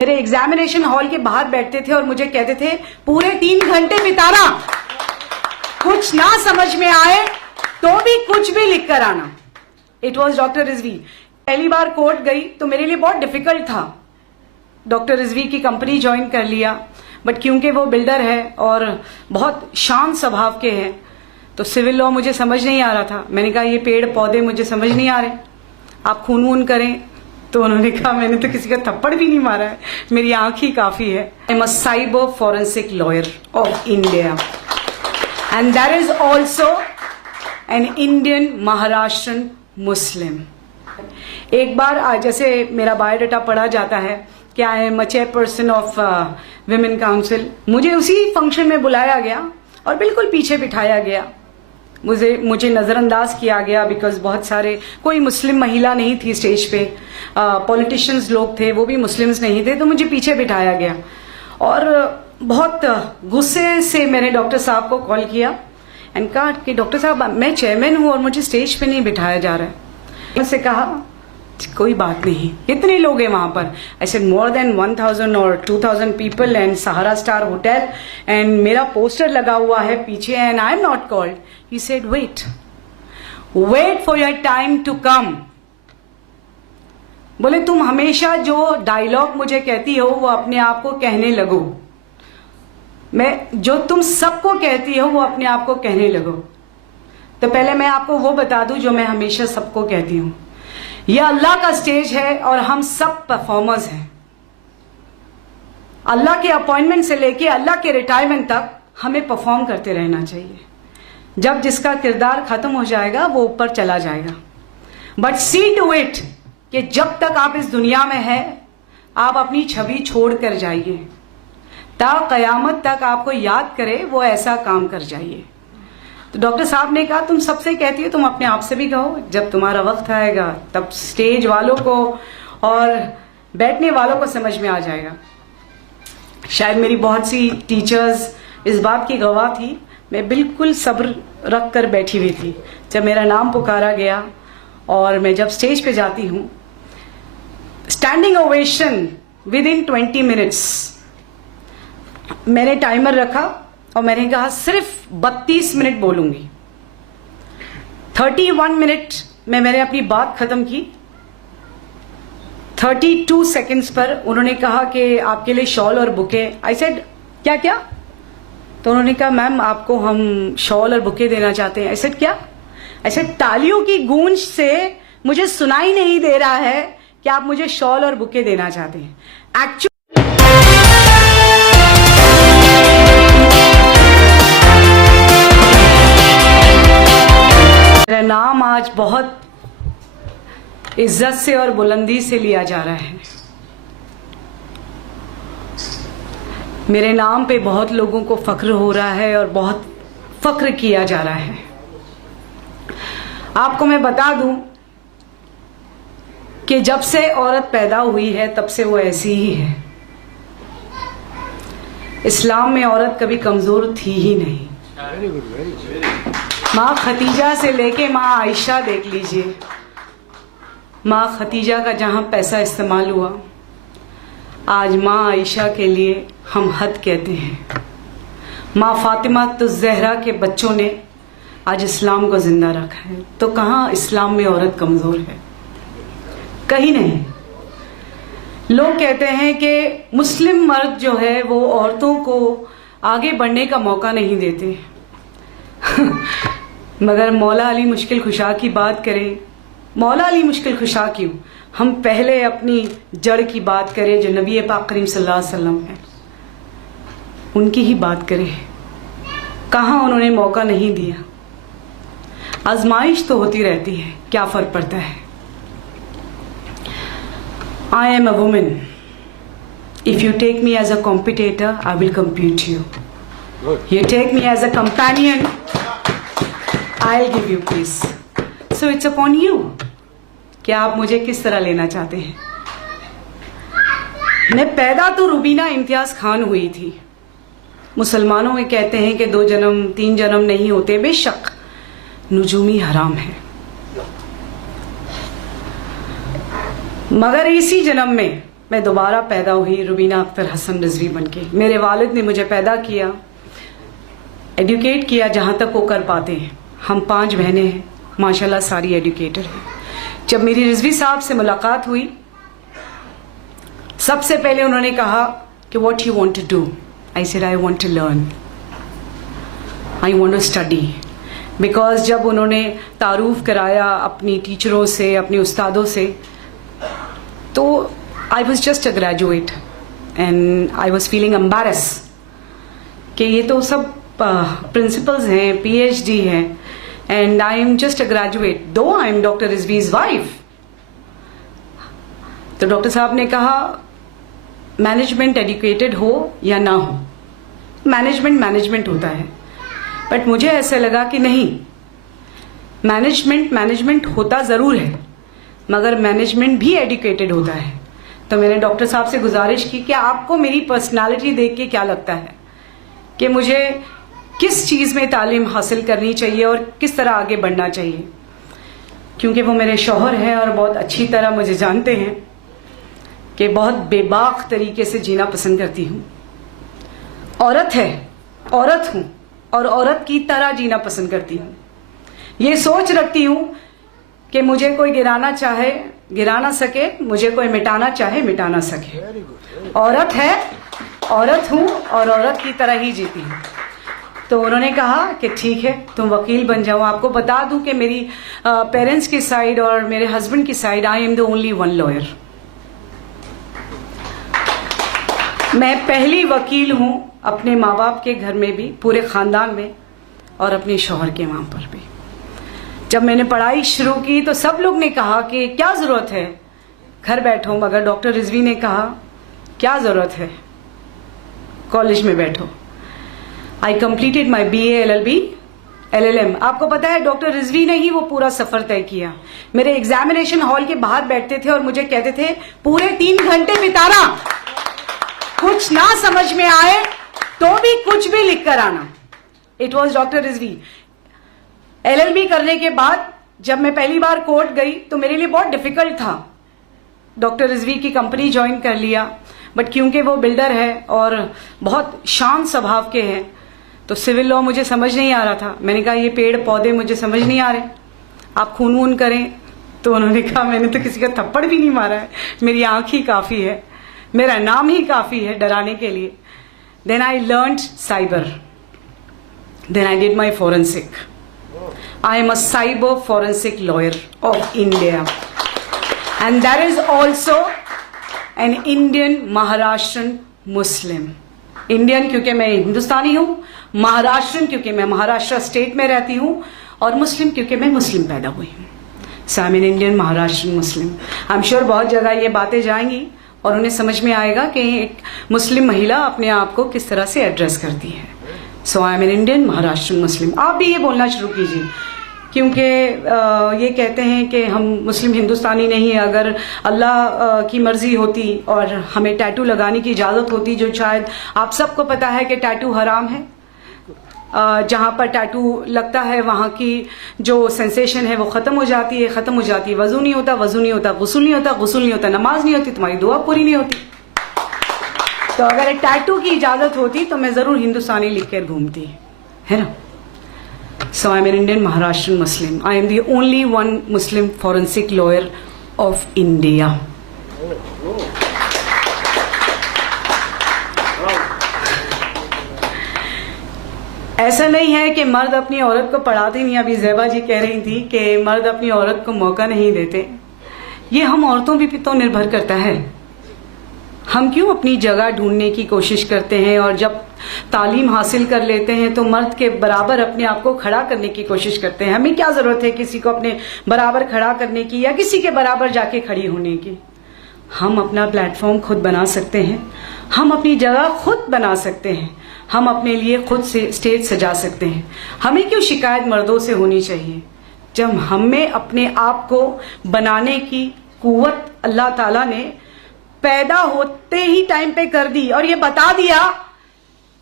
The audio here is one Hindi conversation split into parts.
मेरे एग्जामिनेशन हॉल के बाहर बैठते थे और मुझे कहते थे पूरे 3 घंटे बिताना, कुछ ना समझ में आए तो भी कुछ भी लिख कर आना। It was doctor Rizvi. पहली बार कोर्ट गई तो मेरे लिए बहुत डिफिकल्ट था। डॉक्टर रिजवी की कंपनी ज्वाइन कर लिया, बट क्योंकि वो बिल्डर है और बहुत शांत स्वभाव के हैं तो सिविल लॉ मुझे समझ नहीं आ रहा था। मैंने कहा ये पेड़ पौधे मुझे समझ नहीं आ रहे, आप खून वून करें। तो उन्होंने कहा मैंने तो किसी का थप्पड़ भी नहीं मारा है, मेरी आंख ही काफी है। I am a cyber forensic lawyer of India and that is also an Indian Maharashtrian Muslim. एक बार जैसे मेरा बायोडाटा पढ़ा जाता है कि I am a chairperson of women council, मुझे उसी फंक्शन में बुलाया गया और बिल्कुल पीछे बिठाया गया। मुझे नजरअंदाज किया गया बिकॉज बहुत सारे, कोई मुस्लिम महिला नहीं थी स्टेज पे, पॉलिटिशियंस लोग थे वो भी मुस्लिम्स नहीं थे, तो मुझे पीछे बिठाया गया। और बहुत गुस्से से मैंने डॉक्टर साहब को कॉल किया एंड कहा कि डॉक्टर साहब मैं चेयरमैन हूं और मुझे स्टेज पे नहीं बिठाया जा रहा है। उनसे कहा कोई बात नहीं, कितने लोग हैं वहां पर? आई सेड मोर देन 1000 और 2000 people and Sahara star hotel and मेरा पोस्टर लगा हुआ है पीछे and I am not called. He said wait for your time to come. बोले तुम हमेशा जो डायलॉग मुझे कहती हो वो अपने आप को कहने लगो, मैं जो तुम सबको कहती हो वो अपने आप को कहने लगो। तो पहले मैं आपको वो बता दूं जो मैं हमेशा सबको कहती हूं, यह अल्लाह का स्टेज है और हम सब परफॉर्मर्स हैं। अल्लाह के अपॉइंटमेंट से लेके अल्लाह के रिटायरमेंट तक हमें परफॉर्म करते रहना चाहिए। जब जिसका किरदार खत्म हो जाएगा वो ऊपर चला जाएगा, बट सी टू इट कि जब तक आप इस दुनिया में हैं आप अपनी छवि छोड़ कर जाइए, ता कयामत तक आपको याद करे वो ऐसा काम कर जाइए। तो डॉक्टर साहब ने कहा तुम सबसे कहती हो, तुम अपने आप से भी कहो, जब तुम्हारा वक्त आएगा तब स्टेज वालों को और बैठने वालों को समझ में आ जाएगा। शायद मेरी बहुत सी टीचर्स इस बात की गवाह थी, मैं बिल्कुल सब्र रख कर बैठी हुई थी। जब मेरा नाम पुकारा गया और मैं जब स्टेज पे जाती हूँ, standing ovation with in 20 minutes. मैंने टाइमर रखा और मैंने कहा सिर्फ 32 मिनट बोलूंगी। 31 मिनट में मैंने अपनी बात खत्म की। 32 सेकंड्स पर उन्होंने कहा कि आपके लिए शॉल और बुके। आई सेड क्या क्या? तो उन्होंने कहा मैम आपको हम शॉल और बुके देना चाहते हैं। आई सेड क्या? आई सेड तालियों की गूंज से मुझे सुनाई नहीं दे रहा है कि आप मुझे शॉल और बुके देना चाहते हैं। एक्चुअली मेरा नाम आज बहुत इज्जत से और बुलंदी से लिया जा रहा है। मेरे नाम पे बहुत लोगों को फख्र हो रहा है और बहुत फख्र किया जा रहा है। आपको मैं बता दूं कि जब से औरत पैदा हुई है तब से वो ऐसी ही है। इस्लाम में औरत कभी कमजोर थी ही नहीं। माँ खतीजा से लेके माँ आयशा देख लीजिए, माँ खतीजा का जहां पैसा इस्तेमाल हुआ, आज माँ आयशा के लिए हम हद कहते हैं। माँ फातिमा तो जहरा के बच्चों ने आज इस्लाम को जिंदा रखा है। तो कहाँ इस्लाम में औरत कमजोर है? कहीं नहीं। लोग कहते हैं कि मुस्लिम मर्द जो है वो औरतों को आगे बढ़ने का मौका नहीं देते। मगर मौला अली मुश्किल खुशा की बात करें, मौला अली मुश्किल खुशा क्यों, हम पहले अपनी जड़ की बात करें जो नबी पाक करीम सल्लल्लाहु अलैहि वसल्लम है, उनकी ही बात करें। कहाँ उन्होंने मौका नहीं दिया। आजमाइश तो होती रहती है, क्या फर्क पड़ता है। I am a woman, if you take me as a competitor I will compete you. You take me as a companion, I'll give you peace. So it's upon you. क्या आप मुझे किस तरह लेना चाहते हैं? मैं पैदा तो रुबीना इम्तियाज खान हुई थी। मुसलमानों में कहते हैं कि 2 जन्म 3 जन्म नहीं होते, बेशक नुजूमी हराम है, मगर इसी जन्म में मैं दोबारा पैदा हुई रुबीना अख्तर हसन रिजवी बनके। मेरे वालिद ने मुझे पैदा किया, एडुकेट किया जहाँ तक वो कर पाते हैं। हम 5 बहनें हैं, माशाल्लाह सारी एडुकेटर हैं। जब मेरी रिजवी साहब से मुलाकात हुई, सबसे पहले उन्होंने कहा कि what you want to do? I said I want to learn, I want to study. Because जब उन्होंने तारुफ कराया अपनी टीचरों से, अपने उस्तादों से, तो I was just a graduate and I was feeling embarrass कि ये तो सब प्रिंसिपल्स हैं, PhD हैं, and I am just a graduate दो आई एम डॉक्टर रिजवीज वाइफ। तो डॉक्टर साहब ने कहा मैनेजमेंट एडुकेटेड हो या ना हो, मैनेजमेंट होता है। बट मुझे ऐसा लगा कि नहीं, मैनेजमेंट होता ज़रूर है, मगर मैनेजमेंट भी एडुकेटेड होता है। तो मैंने डॉक्टर साहब से गुजारिश की कि आपको मेरी पर्सनालिटी देख के क्या लगता है कि मुझे किस चीज़ में तालीम हासिल करनी चाहिए और किस तरह आगे बढ़ना चाहिए, क्योंकि वो मेरे शौहर हैं और बहुत अच्छी तरह मुझे जानते हैं कि बहुत बेबाक तरीके से जीना पसंद करती हूँ। औरत हूँ और औरत की तरह जीना पसंद करती हूँ। ये सोच रखती हूँ कि मुझे कोई गिराना चाहे गिरा ना सके, मुझे कोई मिटाना चाहे मिटा ना सके। औरत हूँ और औरत की तरह ही जीती हूँ। तो उन्होंने कहा कि ठीक है, तुम वकील बन जाओ। आपको बता दूं कि मेरी पेरेंट्स की साइड और मेरे हस्बैंड की side I am the only one lawyer. मैं पहली वकील हूँ अपने माँ बाप के घर में भी, पूरे ख़ानदान में, और अपने शौहर के वहाँ पर भी। जब मैंने पढ़ाई शुरू की तो सब लोग ने कहा कि क्या ज़रूरत है, घर बैठो, मगर डॉक्टर रिजवी ने कहा क्या ज़रूरत है, कॉलेज में बैठो। I completed my BA LLB LLM। आपको पता है डॉक्टर रिजवी ने ही वो पूरा सफ़र तय किया। मेरे एग्जामिनेशन हॉल के बाहर बैठते थे और मुझे कहते थे पूरे 3 घंटे बिताना, कुछ ना समझ में आए तो भी कुछ भी लिख कर आना। It was doctor Rizvi. LLB करने के बाद जब मैं पहली बार कोर्ट गई तो मेरे लिए बहुत डिफिकल्ट था। डॉक्टर रिजवी की कंपनी ज्वाइन कर लिया, बट क्योंकि वो बिल्डर है और बहुत शांत स्वभाव के हैं, तो सिविल लॉ मुझे समझ नहीं आ रहा था। मैंने कहा ये पेड़ पौधे मुझे समझ नहीं आ रहे, आप खून वून करें। तो उन्होंने कहा मैंने तो किसी का थप्पड़ भी नहीं मारा है, मेरी आंख ही काफ़ी है, मेरा नाम ही काफ़ी है डराने के लिए। Then I learned cyber, then I did my forensic. I am a cyber forensic lawyer of India, and that is also an Indian Maharashtrian Muslim. Indian क्योंकि मैं हिंदुस्तानी हूँ, महाराष्ट्रन क्योंकि मैं महाराष्ट्र स्टेट में रहती हूँ, और मुस्लिम क्योंकि मैं मुस्लिम पैदा हुई हूँ। So I'm an Indian Maharashtrian Muslim. I'm sure बहुत जगह ये बातें जाएंगी और उन्हें समझ में आएगा कि एक मुस्लिम महिला अपने आप को किस तरह से एड्रेस करती है। So I'm an Indian Maharashtrian Muslim. आप भी ये बोलना शुरू कीजिए, क्योंकि ये कहते हैं कि हम मुस्लिम हिंदुस्तानी नहीं है। अगर अल्लाह की मर्जी होती और हमें टैटू लगाने की इजाज़त होती, जो शायद आप सबको पता है कि टैटू हराम है, जहाँ पर टैटू लगता है वहाँ की जो सेंसेशन है वो ख़त्म हो जाती है। वज़ू नहीं होता, गुस्ल नहीं होता, नमाज नहीं होती, तुम्हारी दुआ पूरी नहीं होती। तो अगर टैटू की इजाज़त होती तो मैं ज़रूर हिंदुस्तानी लिख कर घूमती, है ना। So I'm an Indian Maharashtrian Muslim. I am the only one Muslim forensic lawyer of India. ऐसा नहीं है कि मर्द अपनी औरत को पढ़ाते नहीं। अभी ज़ैबा जी कह रही थी कि मर्द अपनी औरत को मौका नहीं देते। ये हम औरतों भी तो निर्भर करता है। हम क्यों अपनी जगह ढूंढने की कोशिश करते हैं, और जब तालीम हासिल कर लेते हैं तो मर्द के बराबर अपने आप को खड़ा करने की कोशिश करते हैं। हमें क्या ज़रूरत है किसी को अपने बराबर खड़ा करने की या किसी के बराबर जाके खड़ी होने की। हम अपना प्लेटफॉर्म खुद बना सकते हैं, हम अपनी जगह खुद बना सकते हैं, हम अपने लिए खुद से स्टेज सजा सकते हैं। हमें क्यों शिकायत मर्दों से होनी चाहिए, जब हमें अपने आप को बनाने की कुव्वत अल्लाह ताला ने पैदा होते ही टाइम पे कर दी, और ये बता दिया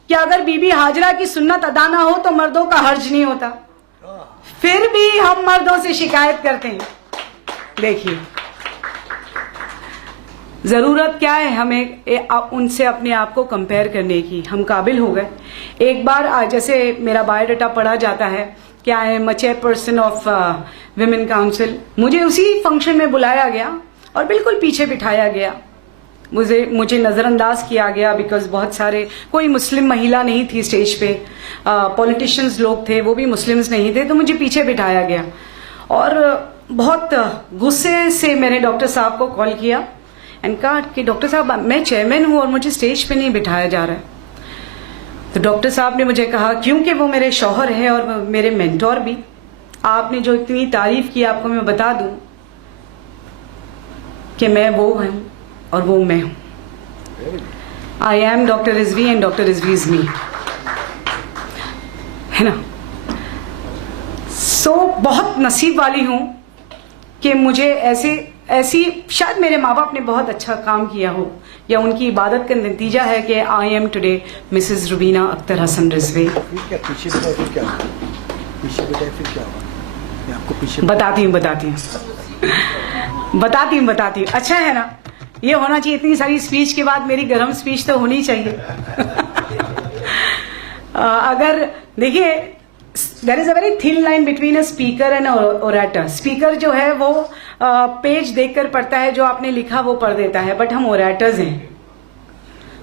कि अगर बीबी हाजरा की सुन्नत अदा ना हो तो मर्दों का हर्ज नहीं होता। फिर भी हम मर्दों से शिकायत करते हैं। देखिए ज़रूरत क्या है हमें उनसे अपने आप को कंपेयर करने की, हम काबिल हो गए। एक बार जैसे मेरा बायोडाटा पढ़ा जाता है कि I am a chairperson of women council, मुझे उसी फंक्शन में बुलाया गया और बिल्कुल पीछे बिठाया गया। मुझे नज़रअंदाज किया गया बिकॉज बहुत सारे, कोई मुस्लिम महिला नहीं थी स्टेज पे, पॉलिटिशियंस लोग थे वो भी मुस्लिम्स नहीं थे, तो मुझे पीछे बिठाया गया। और बहुत गुस्से से मैंने डॉक्टर साहब को कॉल किया एंड कहा कि डॉक्टर साहब मैं चेयरमैन हूँ और मुझे स्टेज पे नहीं बिठाया जा रहा है। तो डॉक्टर साहब ने मुझे कहा, क्योंकि वो मेरे शौहर हैं और मेरे मेंटोर भी, आपने जो इतनी तारीफ की आपको मैं बता दूं कि मैं वो हूं और वो मैं हूं। I am doctor Rizvi and doctor Rizvi is me, है ना। सो बहुत नसीब वाली हूं कि मुझे ऐसी शायद मेरे माँ बाप ने बहुत अच्छा काम किया हो या उनकी इबादत का नतीजा है कि I am today Mrs Rubina Akhtar Hasan Rizvi. बताती हूँ। अच्छा है ना, ये होना चाहिए। इतनी सारी स्पीच के बाद मेरी गर्म स्पीच तो होनी चाहिए। अगर देखिए, there is a very thin line between a speaker and orator. Speaker जो है वो पेज देखकर पढ़ता है, जो आपने लिखा वो पढ़ देता है, बट हम ओरेटर्स हैं,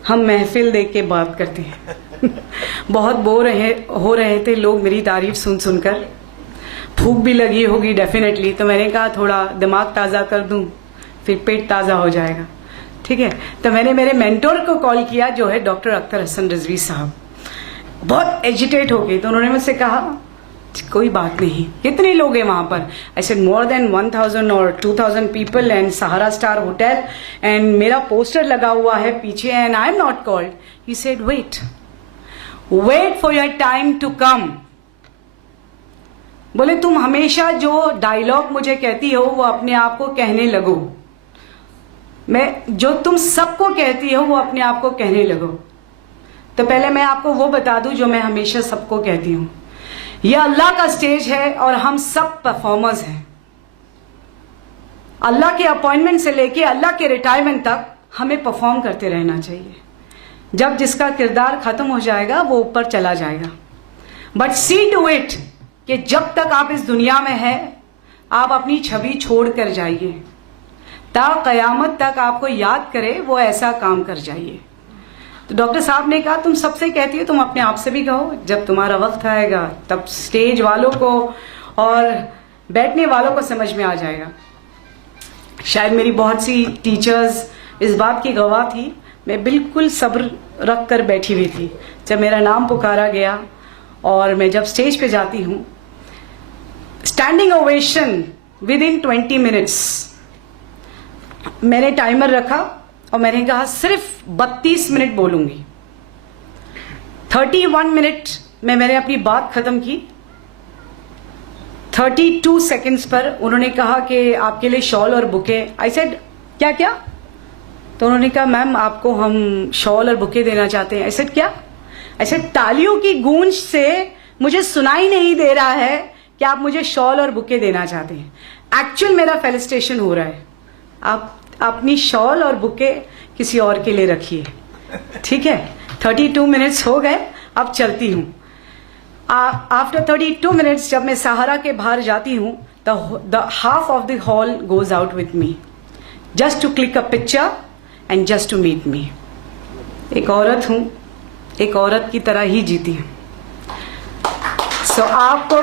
हम महफिल देख के बात करते हैं। बहुत बोर हो रहे थे लोग मेरी तारीफ सुन सुनकर, भूख भी लगी होगी डेफिनेटली, तो मैंने कहा थोड़ा दिमाग ताज़ा कर दूं, फिर पेट ताज़ा हो जाएगा, ठीक है। तो मैंने मेरे मेंटोर को कॉल किया जो है डॉक्टर अख्तर हसन रिजवी साहब। बहुत एजिटेट हो गई, तो उन्होंने मुझसे कहा कोई बात नहीं, कितने लोग हैं वहां पर? आई सेड मोर देन 1000 और 2000 people and Sahara star hotel, and मेरा पोस्टर लगा हुआ है पीछे, and I am not called. He said wait for your time to come. बोले तुम हमेशा जो डायलॉग मुझे कहती हो वो अपने आप को कहने लगो, मैं जो तुम सबको कहती हो वो अपने आप को कहने लगो। तो पहले मैं आपको वो बता दूं जो मैं हमेशा सबको कहती हूं, यह अल्लाह का स्टेज है और हम सब परफॉर्मर्स हैं। अल्लाह के अपॉइंटमेंट से लेके अल्लाह के रिटायरमेंट तक हमें परफॉर्म करते रहना चाहिए। जब जिसका किरदार खत्म हो जाएगा वो ऊपर चला जाएगा, बट सी टू इट कि जब तक आप इस दुनिया में हैं आप अपनी छवि छोड़ कर जाइए, ता कयामत तक आपको याद करे वो ऐसा काम कर जाइए। तो डॉक्टर साहब ने कहा तुम सबसे कहती हो, तुम अपने आप से भी कहो, जब तुम्हारा वक्त आएगा तब स्टेज वालों को और बैठने वालों को समझ में आ जाएगा। शायद मेरी बहुत सी टीचर्स इस बात की गवाह थी, मैं बिल्कुल सब्र रख कर बैठी हुई थी। जब मेरा नाम पुकारा गया और मैं जब स्टेज पे जाती हूँ, standing ovation with in 20 minutes. मैंने टाइमर रखा और मैंने कहा सिर्फ 32 मिनट बोलूंगी। 31 मिनट में मैंने अपनी बात खत्म की। 32 सेकंड्स पर उन्होंने कहा कि आपके लिए शॉल और बुके। आई सेड क्या क्या? तो उन्होंने कहा मैम आपको हम शॉल और बुके देना चाहते हैं। आई सेड क्या? आई सेड तालियों की गूंज से मुझे सुनाई नहीं दे रहा है कि आप मुझे शॉल और बुके देना चाहते हैं। एक्चुअल मेरा फेलिसिटेशन हो रहा है, आप अपनी शॉल और बुके किसी और के लिए रखिए, ठीक है। 32 मिनट्स हो गए, अब चलती हूँ। आफ्टर 32 मिनट्स जब मैं सहारा के बाहर जाती हूँ, the half of the hall goes out with me just to click a picture and just to meet me. एक औरत हूँ, एक औरत की तरह ही जीती हूँ। सो आपको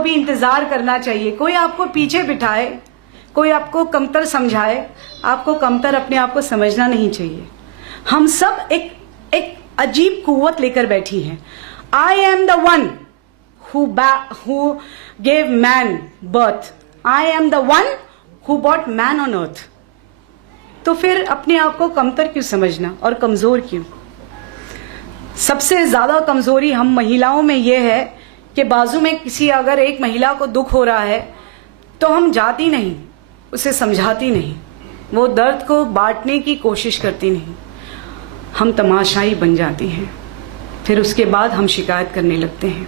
भी इंतजार करना चाहिए। कोई आपको पीछे बिठाए, कोई आपको कमतर समझाए, आपको कमतर अपने आप को समझना नहीं चाहिए। हम सब एक अजीब कुव्वत लेकर बैठी हैं। I am the one who gave man birth, I am the one who bought man on earth. तो फिर अपने आप को कमतर क्यों समझना और कमजोर क्यों? सबसे ज्यादा कमजोरी हम महिलाओं में यह है कि बाजू में किसी अगर एक महिला को दुख हो रहा है तो हम जाती नहीं, उसे समझाती नहीं, वो दर्द को बांटने की कोशिश करती नहीं, हम तमाशाई बन जाती हैं। फिर उसके बाद हम शिकायत करने लगते हैं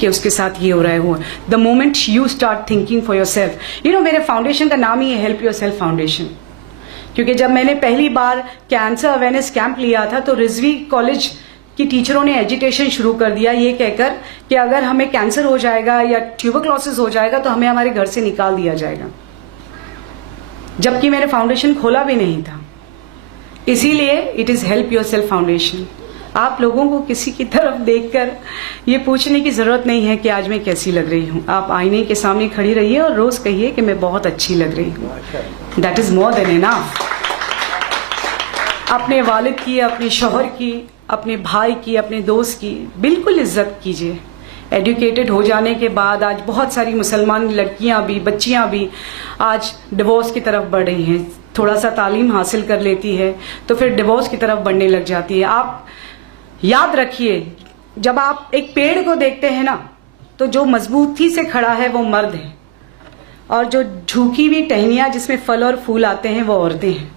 कि उसके साथ ये हो रहा है वो। The moment you start thinking for your self, मेरे फाउंडेशन का नाम ही है हेल्प योर सेल्फ फाउंडेशन। क्योंकि जब मैंने पहली बार कैंसर अवेयरनेस कैंप लिया था तो रिजवी कॉलेज की टीचरों ने एजिटेशन शुरू कर दिया ये कहकर कि अगर हमें कैंसर हो जाएगा या ट्यूबरक्लोसिस हो जाएगा तो हमें हमारे घर से निकाल दिया जाएगा, जबकि मैंने फाउंडेशन खोला भी नहीं था। इसीलिए it is help yourself foundation. आप लोगों को किसी की तरफ देखकर ये पूछने की जरूरत नहीं है कि आज मैं कैसी लग रही हूँ। आप आईने के सामने खड़ी रहिए और रोज कहिए कि मैं बहुत अच्छी लग रही हूँ। That is more than enough. अपने वालिद की, अपने शौहर की, अपने भाई की, अपने दोस्त की बिल्कुल इज्जत कीजिए। एजुकेटेड हो जाने के बाद आज बहुत सारी मुसलमान लड़कियां भी, बच्चियां भी आज डिवोर्स की तरफ बढ़ रही हैं। थोड़ा सा तालीम हासिल कर लेती है तो फिर डिवोर्स की तरफ बढ़ने लग जाती है। आप याद रखिए, जब आप एक पेड़ को देखते हैं ना तो जो मजबूती से खड़ा है वो मर्द है, और जो झुकी हुई टहनियां जिसमें फल और फूल आते हैं वो औरतें हैं,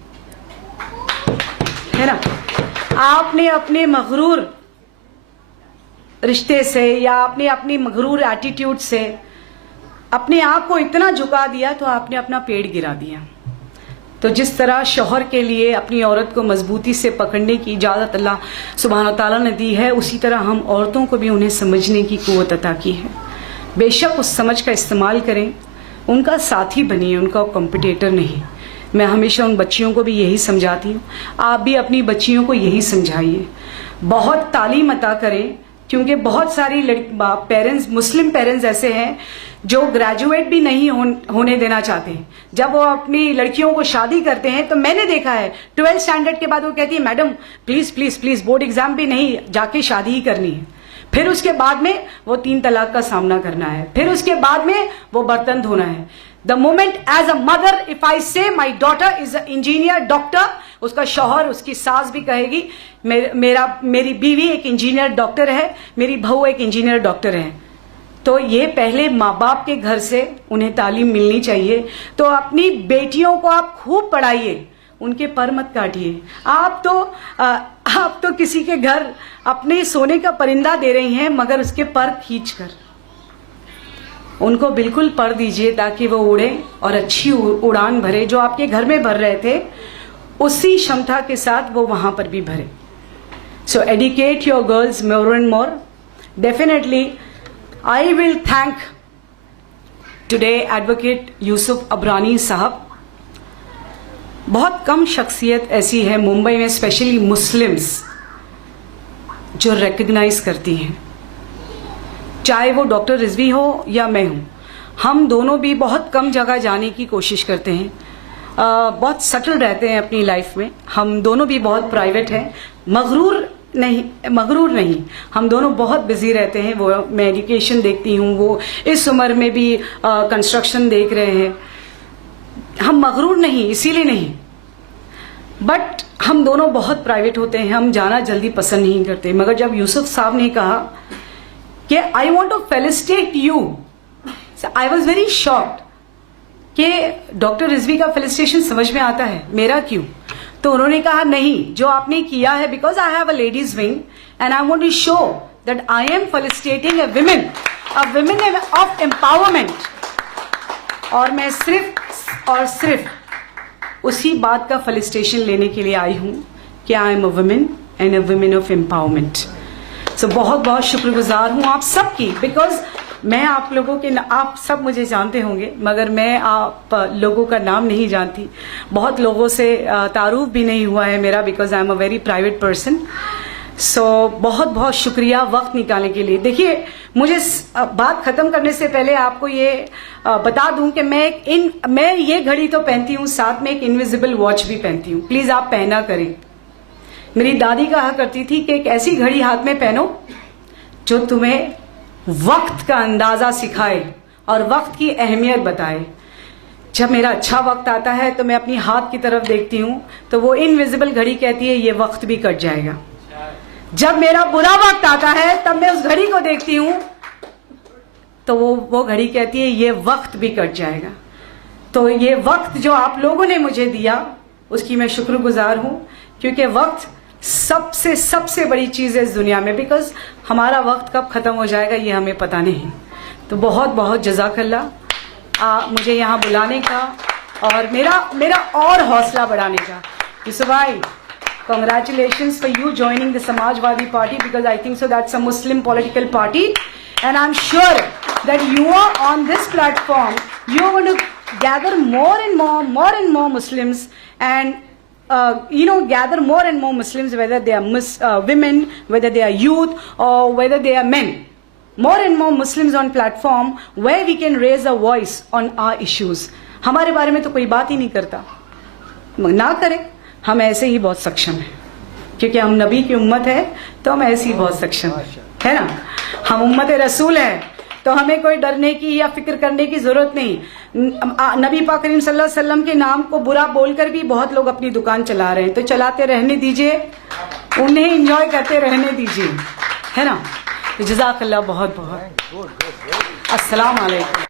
है ना। आपने अपने मगरूर रिश्ते से या आपने अपनी मगरूर एटीट्यूड से अपने आप को इतना झुका दिया तो आपने अपना पेड़ गिरा दिया। तो जिस तरह शौहर के लिए अपनी औरत को मजबूती से पकड़ने की इजाज़त अल्लाह सुब्हान व तआला ने दी है, उसी तरह हम औरतों को भी उन्हें समझने की क़ुव्वत अता की है। बेशक उस समझ का इस्तेमाल करें, उनका साथी बनिए, उनका कॉम्पिटिटर नहीं। मैं हमेशा उन बच्चियों को भी यही समझाती हूँ, आप भी अपनी बच्चियों को यही समझाइए। बहुत तालीम अता करें, क्योंकि बहुत सारी पेरेंट्स, मुस्लिम पेरेंट्स ऐसे हैं जो ग्रेजुएट भी नहीं होने देना चाहते। जब वो अपनी लड़कियों को शादी करते हैं तो मैंने देखा है 12th स्टैंडर्ड के बाद वो कहती है madam please please please board exam भी नहीं, जाके शादी ही करनी है। फिर उसके बाद में वो 3 तलाक का सामना करना है, फिर उसके बाद में वो बर्तन धोना है। The moment as a mother if I say my daughter is a engineer doctor, उसका शौहर, उसकी सास भी कहेगी मेरी बीवी एक इंजीनियर डॉक्टर है, मेरी बहू एक इंजीनियर डॉक्टर है। तो ये पहले माँ बाप के घर से उन्हें तालीम मिलनी चाहिए। तो अपनी बेटियों को आप खूब पढ़ाइए, उनके पर मत काटिए। आप तो किसी के घर अपने सोने का परिंदा दे रही हैं मगर उसके पर खींचकर। उनको बिल्कुल पर दीजिए ताकि वो उड़े और अच्छी उड़ान भरे। जो आपके घर में भर रहे थे उसी क्षमता के साथ वो वहां पर भी भरे। So educate your girls more and more. Definitely I will thank today advocate Yusuf Abrani साहब। बहुत कम शख्सियत ऐसी है मुंबई में, स्पेशली मुस्लिम्स, जो रिकग्नाइज करती हैं, चाहे वो डॉक्टर रिजवी हो या मैं हूँ। हम दोनों भी बहुत कम जगह जाने की कोशिश करते हैं, बहुत सटल रहते हैं अपनी लाइफ में। हम दोनों भी बहुत प्राइवेट हैं, मगरूर नहीं, हम दोनों बहुत बिजी रहते हैं। वो मैं एजुकेशन देखती हूँ, वो इस उम्र में भी कंस्ट्रक्शन देख रहे हैं। हम मगरूर नहीं, इसीलिए नहीं, बट हम दोनों बहुत प्राइवेट होते हैं, हम जाना जल्दी पसंद नहीं करते। मगर जब यूसुफ साहब ने कहा कि I want to felicitate you, I was very shocked कि डॉक्टर रिजवी का फेलिसिटेशन समझ में आता है, मेरा क्यों? तो उन्होंने कहा नहीं, जो आपने किया है, because I have a ladies wing and I want to show that I am felicitating a women of empowerment. और मैं सिर्फ और सिर्फ उसी बात का फेलिसिटेशन लेने के लिए आई हूं कि I am a women and a women of empowerment. So बहुत बहुत शुक्रगुजार हूं आप सबकी, बिकॉज मैं आप लोगों के, आप सब मुझे जानते होंगे मगर मैं आप लोगों का नाम नहीं जानती। बहुत लोगों से तारुफ भी नहीं हुआ है मेरा, because I am a very private person. So बहुत बहुत शुक्रिया वक्त निकालने के लिए। देखिए, मुझे बात खत्म करने से पहले आपको ये बता दूं कि मैं ये घड़ी तो पहनती हूँ, साथ में एक इनविजिबल वॉच भी पहनती हूँ। प्लीज आप पहना करें। मेरी दादी कहा करती थी कि एक ऐसी घड़ी हाथ में पहनो जो तुम्हें वक्त का अंदाजा सिखाए और वक्त की अहमियत बताए। जब मेरा अच्छा वक्त आता है तो मैं अपनी हाथ की तरफ देखती हूँ तो वो इनविजिबल घड़ी कहती है ये वक्त भी कट जाएगा। जब मेरा बुरा वक्त आता है तब मैं उस घड़ी को देखती हूँ तो वो घड़ी कहती है ये वक्त भी कट जाएगा। तो ये वक्त जो आप लोगों ने मुझे दिया उसकी मैं शुक्रगुजार हूँ, क्योंकि वक्त सबसे बड़ी चीज़ है इस दुनिया में, बिकॉज हमारा वक्त कब ख़त्म हो जाएगा ये हमें पता नहीं। तो बहुत बहुत जज़ाकल्लाह मुझे यहाँ बुलाने का और मेरा और हौसला बढ़ाने का। यूसुफ भाई, congratulations for you joining the Samajwadi Party, because I think so that's a Muslim political party, and I'm sure that you are on this platform, you're going to gather more and more Muslims, and gather more and more Muslims, whether they are women, whether they are youth, or whether they are men. More and more Muslims on platform where we can raise a voice on our issues. हमारे बारे में तो कोई बात ही नहीं करता, ना करें, हम ऐसे ही बहुत सक्षम हैं, क्योंकि हम नबी की उम्मत है, तो हम ऐसे ही बहुत सक्षम है ना। हम उम्मत रसूल हैं, तो हमें कोई डरने की या फिक्र करने की जरूरत नहीं। नबी पाक करीम सल्लल्लाहु अलैहि वसल्लम के नाम को बुरा बोलकर भी बहुत लोग अपनी दुकान चला रहे हैं, तो चलाते रहने दीजिए, उन्हें एंजॉय करते रहने दीजिए, है ना। जज़ाकल्लाह बहुत बहुत। अस्सलाम वालेकुम।